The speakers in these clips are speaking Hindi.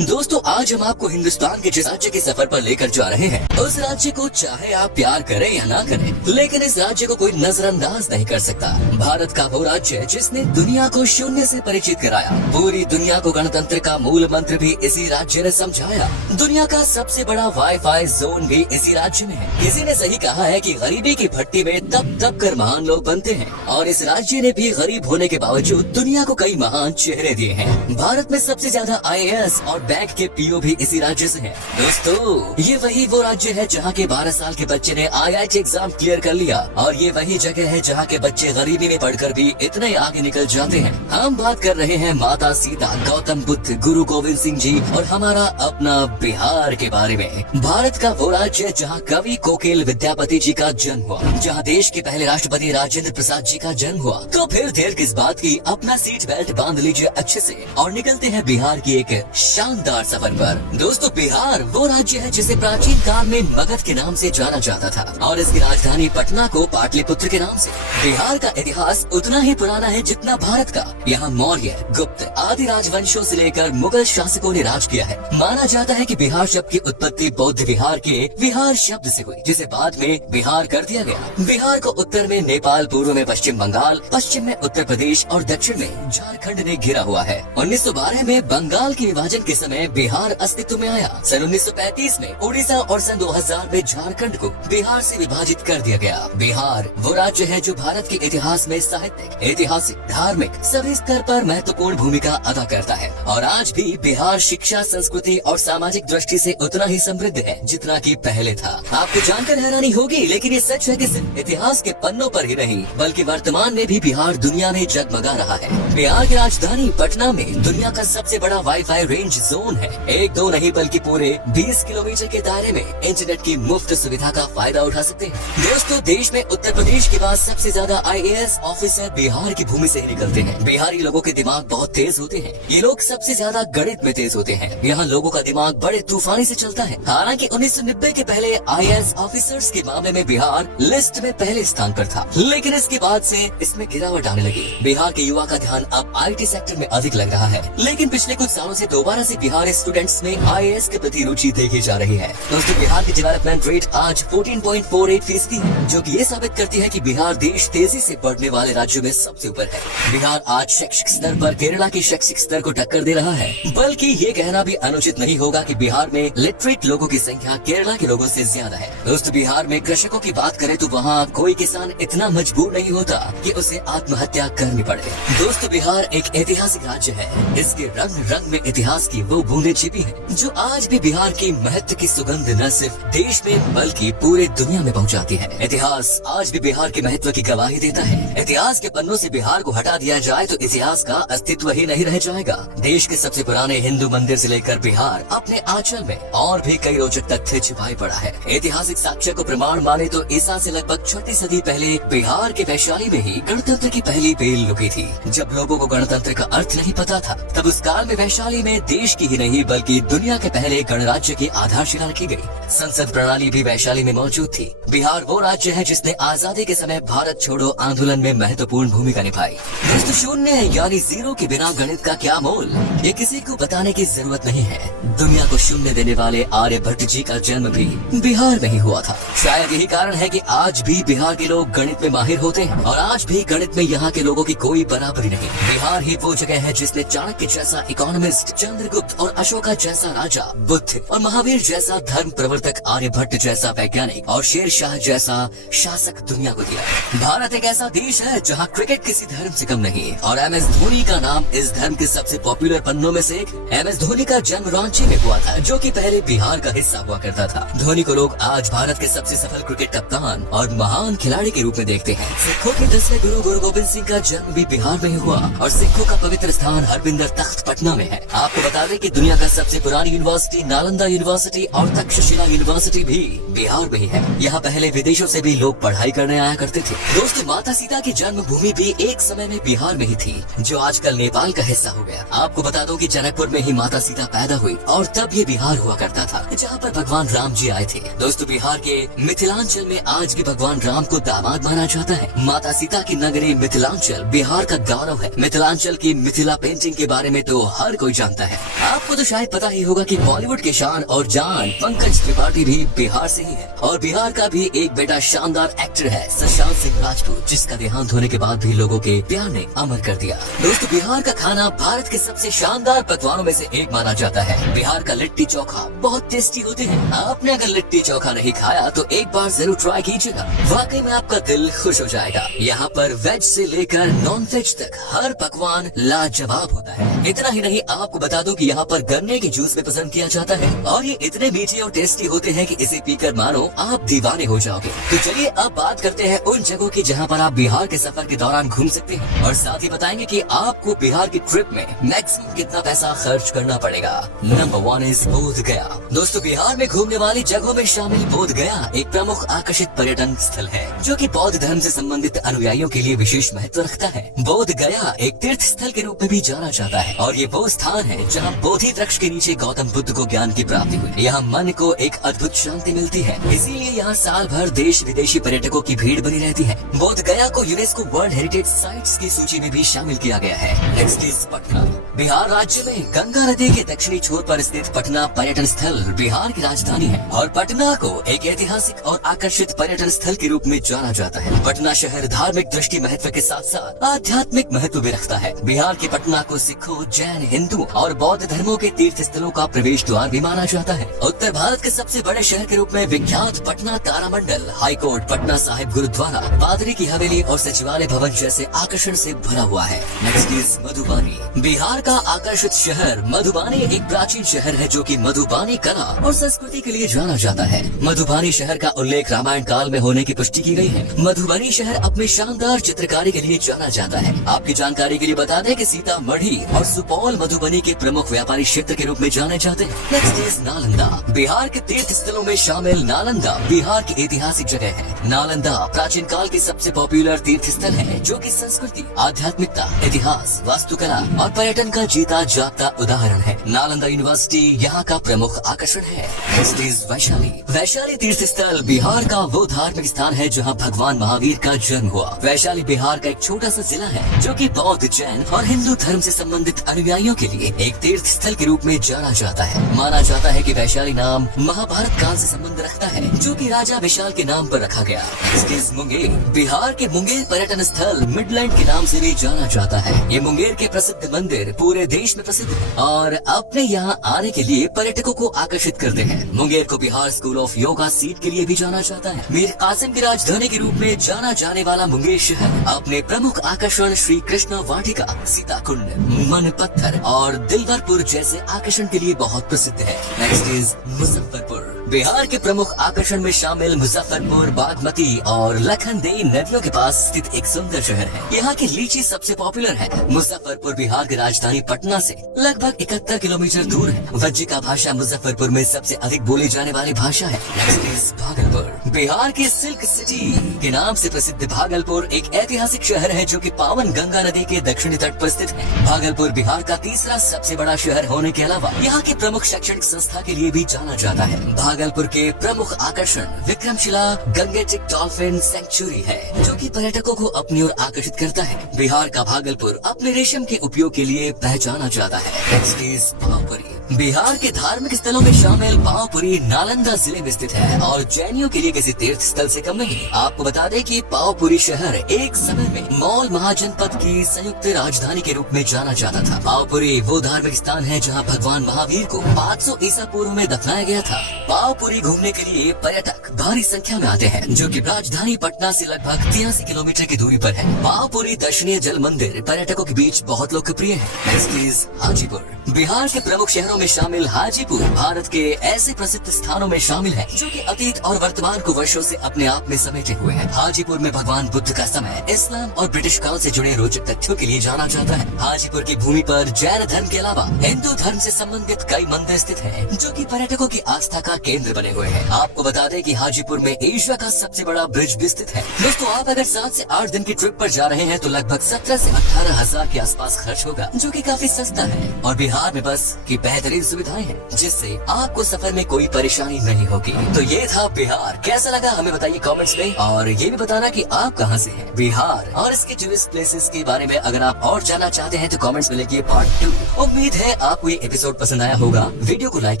दोस्तों आज हम आपको हिंदुस्तान के जिस राज्य के सफर पर लेकर जा रहे हैं, उस राज्य को चाहे आप प्यार करें या ना करें, लेकिन इस राज्य को कोई नजरअंदाज नहीं कर सकता। भारत का वो राज्य जिसने दुनिया को शून्य से परिचित कराया, पूरी दुनिया को गणतंत्र का मूल मंत्र भी इसी राज्य ने समझाया। दुनिया का सबसे बड़ा वाईफाई जोन भी इसी राज्य में है। किसी ने सही कहा है कि गरीबी की भट्टी में तप तप कर महान लोग बनते हैं, और इस राज्य ने भी गरीब होने के बावजूद दुनिया को कई महान चेहरे दिए हैं। भारत में सबसे ज्यादा IAS और बैंक के PO भी इसी राज्य से हैं। दोस्तों ये वही वो राज्य है जहाँ के 12 साल के बच्चे ने IIT एग्जाम क्लियर कर लिया, और ये वही जगह है जहाँ के बच्चे गरीबी में पढ़कर भी इतने आगे निकल जाते हैं। हम बात कर रहे हैं माता सीता, गौतम बुद्ध, गुरु गोविंद सिंह जी और हमारा अपना बिहार के बारे में। भारत का वो राज्य जहाँ कवि कोकिल विद्यापति जी का जन्म हुआ, जहाँ देश के पहले राष्ट्रपति राजेंद्र प्रसाद जी का जन्म हुआ। तो फिर देर किस बात की, अपना सीट बेल्ट बांध लीजिए अच्छे से और निकलते हैं बिहार की एक शानदार सफर पर। दोस्तों बिहार वो राज्य है जिसे प्राचीन काल में मगध के नाम से जाना जाता था, और इसकी राजधानी पटना को पाटलिपुत्र के नाम से। बिहार का इतिहास उतना ही पुराना है जितना भारत का। यहाँ मौर्य, गुप्त आदि राजवंशों से लेकर मुगल शासकों ने राज किया है। माना जाता है कि बिहार शब्द की उत्पत्ति बौद्ध विहार के विहार शब्द से हुई, जिसे बाद में बिहार कर दिया गया। बिहार को उत्तर में नेपाल, पूर्व में पश्चिम बंगाल, पश्चिम में उत्तर प्रदेश और दक्षिण में झारखंड ने घिरा हुआ है। 1912 में बंगाल के विभाजन के समय बिहार अस्तित्व में आया। सन 1935 में उड़ीसा और सन 2000 में झारखंड को बिहार से विभाजित कर दिया गया। बिहार वो राज्य है जो भारत के इतिहास में साहित्यिक, ऐतिहासिक, धार्मिक सभी स्तर पर महत्वपूर्ण भूमिका अदा करता है, और आज भी बिहार शिक्षा, संस्कृति और सामाजिक दृष्टि से उतना ही समृद्ध है जितना कि पहले था। आपको जानकर हैरानी होगी, लेकिन ये सच है कि सिर्फ इतिहास के पन्नों पर ही नहीं बल्कि वर्तमान में भी बिहार दुनिया में जगमगा रहा है। बिहार की राजधानी पटना में दुनिया का सबसे बड़ा वाईफाई रेंज जोन है। एक दो नहीं बल्कि पूरे 20 किलोमीटर के दायरे में इंटरनेट की मुफ्त सुविधा का फायदा उठा सकते हैं। दोस्तों देश में उत्तर प्रदेश के बाद सबसे ज्यादा IAS ऑफिसर बिहार की भूमि से ही निकलते हैं। बिहारी लोगों के दिमाग बहुत तेज होते हैं। ये लोग सबसे ज्यादा गणित में तेज होते हैं। यहाँ लोगों का दिमाग बड़े तूफानी से चलता है। हालांकि 1990 के पहले IAS ऑफिसर्स के मामले में बिहार लिस्ट में पहले स्थान पर था, लेकिन इसके बाद से इसमें गिरावट आने लगी। बिहार के युवा का ध्यान अब IT सेक्टर में अधिक लग रहा है, लेकिन पिछले कुछ सालों से दोबारा से बिहार स्टूडेंट्स में IAS के प्रति रुचि देखी जा रही है। दोस्तों बिहार की डेवलपमेंट रेट आज 14.48% है, जो कि ये साबित करती है कि बिहार देश तेजी से बढ़ने वाले राज्यों में सबसे ऊपर है। बिहार आज शैक्षिक स्तर पर केरला के शैक्षिक स्तर को टक्कर दे रहा है, बल्कि ये कहना भी अनुचित नहीं होगा कि बिहार में लिटरेट लोगों की संख्या केरला के लोगों से ज्यादा है। दोस्तों बिहार में कृषकों की बात करें तो वहाँ कोई किसान इतना मजबूर नहीं होता कि उसे आत्महत्या करनी पड़े। दोस्तों बिहार एक ऐतिहासिक राज्य है। इसके रंग रंग में इतिहास की वो बूंदें छिपी हैं, जो आज भी बिहार की महत्व की सुगंध न सिर्फ देश में बल्कि पूरे दुनिया में पहुंचाती है। इतिहास आज भी बिहार के महत्व की गवाही देता है। इतिहास के पन्नों से बिहार को हटा दिया जाए तो इतिहास का अस्तित्व ही नहीं रह जाएगा। देश के सबसे पुराने हिंदू मंदिर से लेकर बिहार अपने आंचल में और भी कई रोचक तथ्य छिपाए पड़ा है। ऐतिहासिक साक्ष्य को प्रमाण माने तो ईसा से लगभग 6वीं सदी पहले बिहार के वैशाली में ही गणतंत्र की पहली बेल लुकी थी। जब लोगों को गणतंत्र का अर्थ नहीं पता था, तब उस काल में वैशाली में देश की ही नहीं बल्कि दुनिया के पहले गणराज्य की आधारशिला रखी गई। संसद प्रणाली भी वैशाली में मौजूद थी। बिहार वो राज्य है जिसने आजादी के समय भारत छोड़ो आंदोलन में महत्वपूर्ण भूमिका निभाई। दोस्तों शून्य यानी जीरो के बिना गणित का क्या मोल, ये किसी को बताने की जरूरत नहीं है। दुनिया को शून्य देने वाले आर्यभट्ट जी का जन्म भी बिहार में ही हुआ था। शायद यही कारण है कि आज भी बिहार के लोग गणित में माहिर होते हैं, और आज भी गणित में यहाँ के लोगों की कोई बराबरी नहीं। बिहार ही वो जगह है जिसने चाणक्य जैसा इकोनॉमिस्ट, चंद्रगुप्त और अशोका जैसा राजा, बुद्ध और महावीर जैसा धर्म प्रवर्तक, आर्यभट्ट जैसा वैज्ञानिक और शेर शाह जैसा शासक दुनिया को दिया। भारत एक ऐसा देश है जहाँ क्रिकेट किसी धर्म से कम नहीं, और MS धोनी का नाम इस धर्म के सबसे पॉपुलर पन्नों में से एक। MS धोनी का जन्म रांची में हुआ था, जो कि पहले बिहार का हिस्सा हुआ करता था। धोनी को लोग आज भारत के सबसे सफल क्रिकेट कप्तान और महान खिलाड़ी के रूप में देखते हैं। सिखों के 10वें गुरु गुरु गोविंद सिंह का जन्म भी बिहार में ही हुआ, और सिखों का पवित्र स्थान हरविंदर तख्त पटना में है। आपको बता दें कि दुनिया का सबसे पुरानी यूनिवर्सिटी नालंदा यूनिवर्सिटी और तक्षशिला यूनिवर्सिटी भी बिहार में ही है। यहाँ पहले विदेशों से भी लोग पढ़ाई करने आया करते थे। दोस्तों माता सीता की जन्मभूमि भी एक समय में बिहार में ही थी, जो आजकल नेपाल का हिस्सा हो गया। आपको बता दो कि जनकपुर में ही माता सीता पैदा हुई, और तब ये बिहार हुआ करता था, जहाँ पर भगवान राम जी आए थे। दोस्तों बिहार के मिथिलांचल में आज भी भगवान राम को दामाद माना जाता है। माता सीता की नगरी मिथिलांचल बिहार का गौरव है। मिथिलांचल की मिथिला पेंटिंग के बारे में तो हर कोई जानता है। आपको तो शायद पता ही होगा कि बॉलीवुड के शान और जान पंकज त्रिपाठी भी बिहार से ही है और बिहार का भी एक बेटा शानदार एक्टर है सुशांत सिंह राजपूत, जिसका देहांत होने के बाद भी लोगों के प्यार ने अमर कर दिया। दोस्तों, बिहार का खाना भारत के सबसे शानदार पकवानों में से एक माना जाता है। बिहार का लिट्टी चोखा बहुत टेस्टी होते हैं। आपने अगर लिट्टी चोखा नहीं खाया तो एक बार जरूर ट्राई कीजिएगा, वाकई में आपका दिल खुश हो जाएगा। यहाँ पर वेज से लेकर नॉन वेज तक हर पकवान लाजवाब होता है। इतना ही नहीं, आपको बता दूं कि यहाँ पर गन्ने के जूस में पसंद किया जाता है और ये इतने मीठे और टेस्टी होते हैं कि इसे पीकर मानो आप दीवाने हो जाओगे। तो चलिए अब बात करते हैं उन जगहों की जहाँ पर आप बिहार के सफर के दौरान घूम सकते हैं और साथ ही बताएंगे कि आपको बिहार की ट्रिप में मैक्सिमम कितना पैसा खर्च करना पड़ेगा। नंबर 1 इज बोध गया। दोस्तों, बिहार में घूमने वाली जगहों में शामिल बोध गया एक प्रमुख आकर्षित पर्यटन स्थल है जो कि बौद्ध धर्म से संबंधित अनुयायियों के लिए विशेष महत्व रखता है। बोध गया एक तीर्थ स्थल के रूप में भी जाना जाता है और ये वो स्थान है जहाँ बोधि वृक्ष के नीचे गौतम बुद्ध को ज्ञान की प्राप्ति हुई। यहाँ मन को एक अद्भुत शांति मिलती है, इसीलिए यहाँ साल भर देश विदेशी पर्यटकों की भीड़ बनी रहती है। बोध गया को यूनेस्को वर्ल्ड हेरिटेज साइट्स की सूची में भी शामिल किया गया है। Next is Patna. बिहार राज्य में गंगा नदी के दक्षिणी छोर पर स्थित पटना पर्यटन स्थल बिहार की राजधानी है और पटना को एक ऐतिहासिक और आकर्षित पर्यटन स्थल के रूप में जाना जाता है। पटना शहर धार्मिक दृष्टि महत्व के साथ साथ आध्यात्मिक महत्व भी रखता है। बिहार के पटना को सिखों, जैन, हिंदू और बौद्ध धर्मों के तीर्थ स्थलों का प्रवेश द्वार भी माना जाता है। उत्तर भारत के सबसे बड़े शहर के रूप में विख्यात पटना तारामंडल, हाई कोर्ट, पटना साहिब गुरुद्वारा, पादरी की हवेली और सचिवालय भवन जैसे आकर्षण से भरा हुआ है। Next is Madhubani. बिहार का आकर्षित शहर मधुबनी एक प्राचीन शहर है जो कि मधुबनी कला और संस्कृति के लिए जाना जाता है। मधुबनी शहर का उल्लेख रामायण काल में होने की पुष्टि की गई है। मधुबनी शहर अपने शानदार चित्रकारी के लिए जाना जाता है। आपकी जानकारी के लिए बता दें कि सीतामढ़ी और सुपौल मधुबनी के प्रमुख व्यापारी क्षेत्र के रूप में जाने जाते हैं। Next is Nalanda. बिहार के तीर्थ स्थलों में शामिल नालंदा बिहार की ऐतिहासिक जगह है। नालंदा प्राचीन काल की सबसे पॉपुलर तीर्थ स्थल है जो कि संस्कृति, आध्यात्मिकता, इतिहास, वास्तुकला और पर्यटन का जीता जागता उदाहरण है। नालंदा यूनिवर्सिटी यहाँ का प्रमुख आकर्षण है। Next is Vaishali. वैशाली तीर्थ स्थल बिहार का वो धार्मिक स्थान है जहाँ भगवान महावीर का जन्म हुआ। वैशाली बिहार का एक छोटा सा जिला है जो कि बौद्ध, जैन और हिंदू धर्म से संबंधित अनुयायियों के लिए एक तीर्थ स्थल के रूप में जाना जाता है। माना जाता है कि वैशाली नाम महाभारत काल से संबंध रखता है जो कि राजा विशाल के नाम पर रखा गया। Next is Munger. बिहार के मुंगेर पर्यटन स्थल मिडलैंड के नाम से भी जाना जाता है। ये मुंगेर के प्रसिद्ध मंदिर पूरे देश में प्रसिद्ध है और अपने यहाँ आने के लिए पर्यटकों को आकर्षित करते हैं। मुंगेर को Bihar school of yoga seat के लिए भी जाना जाता है। मीर कासिम की राजधानी के रूप में जाना जाने वाला मुंगेर शहर अपने प्रमुख आकर्षण श्री कृष्ण वाटिका, सीताकुंड, मन पत्थर और दिलवरपुर जैसे आकर्षण के लिए बहुत प्रसिद्ध है। Next is Muzaffarpur. बिहार के प्रमुख आकर्षण में शामिल मुजफ्फरपुर बागमती और लखनदेई नदियों के पास स्थित एक सुंदर शहर है। यहाँ की लीची सबसे पॉपुलर है। मुजफ्फरपुर बिहार की राजधानी पटना से लगभग 71 किलोमीटर दूर है। वज्जिका भाषा मुजफ्फरपुर में सबसे अधिक बोली जाने वाली भाषा है। Next is Bhagalpur. बिहार के सिल्क सिटी के नाम से प्रसिद्ध भागलपुर एक ऐतिहासिक शहर है जो कि पावन गंगा नदी के दक्षिणी तट पर स्थित है। भागलपुर बिहार का तीसरा सबसे बड़ा शहर होने के अलावा यहाँ के प्रमुख शैक्षणिक संस्था के लिए भी जाना जाता है। भागलपुर के प्रमुख आकर्षण विक्रमशिला गंगेटिक डॉल्फिन सेंचुरी है जो कि पर्यटकों को अपनी ओर आकर्षित करता है। बिहार का भागलपुर अपने रेशम के उपयोग के लिए पहचाना जाता है। Next is Pawapuri. बिहार के धार्मिक स्थलों में शामिल पावपुरी नालंदा जिले में स्थित है और जैनियों के लिए किसी तीर्थ स्थल से कम नहीं। आपको बता दें कि पावपुरी शहर एक समय में मौल महाजनपद की संयुक्त राजधानी के रूप में जाना जाता था। पावपुरी वो धार्मिक स्थान है जहां भगवान महावीर को 500 ईसा पूर्व में दफनाया गया था। पावपुरी घूमने के लिए पर्यटक भारी संख्या में आते हैं जो कि राजधानी पटना से लगभग 83 किलोमीटर की दूरी पर है। पावपुरी दर्शनीय जल मंदिर पर्यटकों के बीच बहुत लोकप्रिय है। Next is Hajipur. बिहार के प्रमुख शहरों में शामिल हाजीपुर भारत के ऐसे प्रसिद्ध स्थानों में शामिल है जो कि अतीत और वर्तमान को वर्षों से अपने आप में समेटे हुए हैं। हाजीपुर में भगवान बुद्ध का समय, इस्लाम और ब्रिटिश काल से जुड़े रोचक तथ्यों के लिए जाना जाता है। हाजीपुर की भूमि पर जैन धर्म के अलावा हिंदू धर्म से संबंधित कई मंदिर स्थित हैं जो कि पर्यटकों की आस्था का केंद्र बने हुए हैं। आपको बता दें कि हाजीपुर में एशिया का सबसे बड़ा ब्रिज भी स्थित है। दोस्तों, आप अगर 7 से 8 दिन की ट्रिप पर जा रहे हैं तो लगभग 17 से 18 हजार के आसपास खर्च होगा जो कि काफी सस्ता है। और बिहार बिहार में बस की बेहतरीन सुविधाएं हैं, जिससे आपको सफर में कोई परेशानी नहीं होगी। तो ये था बिहार। कैसा लगा हमें बताइए कमेंट्स में, और ये भी बताना कि आप कहां से हैं। बिहार और इसके टूरिस्ट प्लेसेस के बारे में अगर आप और जानना चाहते हैं तो कमेंट्स में लिखिए पार्ट 2। उम्मीद है आपको ये एपिसोड पसंद आया होगा। वीडियो को लाइक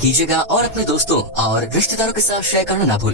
कीजिएगा और अपने दोस्तों और रिश्तेदारों के साथ शेयर करना ना भूलें।